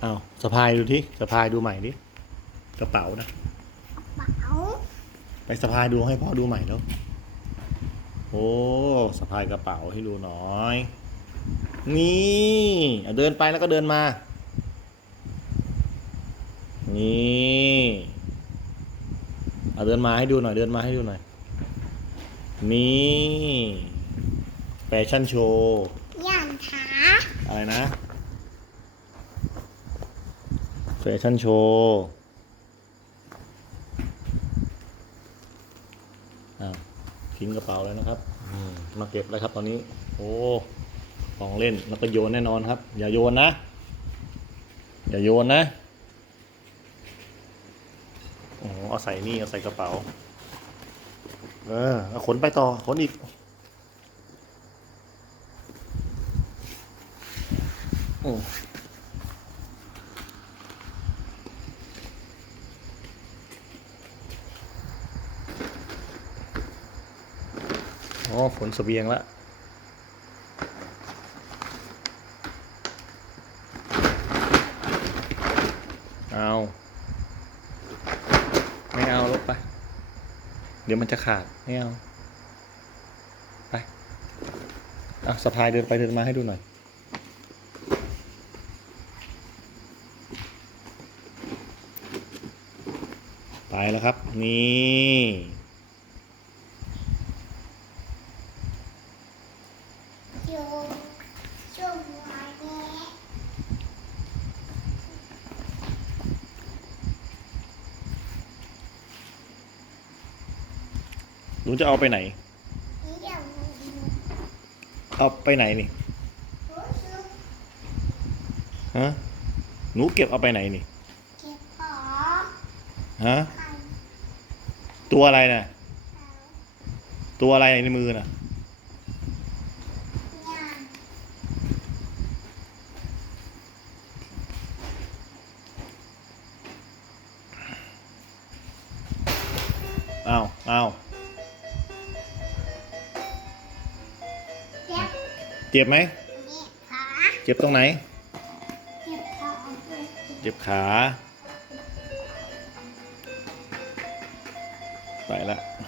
เอาสะพายดูที่สะพายดูใหม่ดิกระเป๋านะเป๋าไปสะพายดูให้พ่อดูใหม่แล้วโอ้สะพายกระเป๋าให้ดูหน่อย นี่อะเดินไปแล้วก็เดินมา นี่เอาเดินมาให้ดูหน่อยเดินมาให้ดูหน่อย นี่แฟชั่นโชว์ย่านขาอะไรนะ แฟชั่นโชว์อ้าวทิ้งกระเป๋าแล้วนะครับอืมมาเก็บแล้วครับตอนนี้ โอ้ ของเล่นแล้วก็โยนแน่นอนครับ อย่าโยนนะ อย่าโยนนะโอ้เอาใส่นี่ เอาใส่กระเป๋า เออ เอาขนไปต่อ ขนอีก โอ้ อ๋อขนเสบียงละเอา ไม่เอาลบไป เดี๋ยวมันจะขาด ไม่เอา ไปอะสะพายเดินไปเดินมาให้ดูหน่อย ไปแล้วครับ นี่ โยช่วงวันนี้ หนูจะเอาไปไหน เอาไปไหนนี่ ฮะ หนูเก็บเอาไปไหนนี่เก็บของฮะ ตัวอะไรนะตัวอะไรในมือน่ะย่านเอาเอาเจ็บไหมนี่ขาเจ็บตรงไหน เจ็บท้องด้วยเจ็บขา ไปละ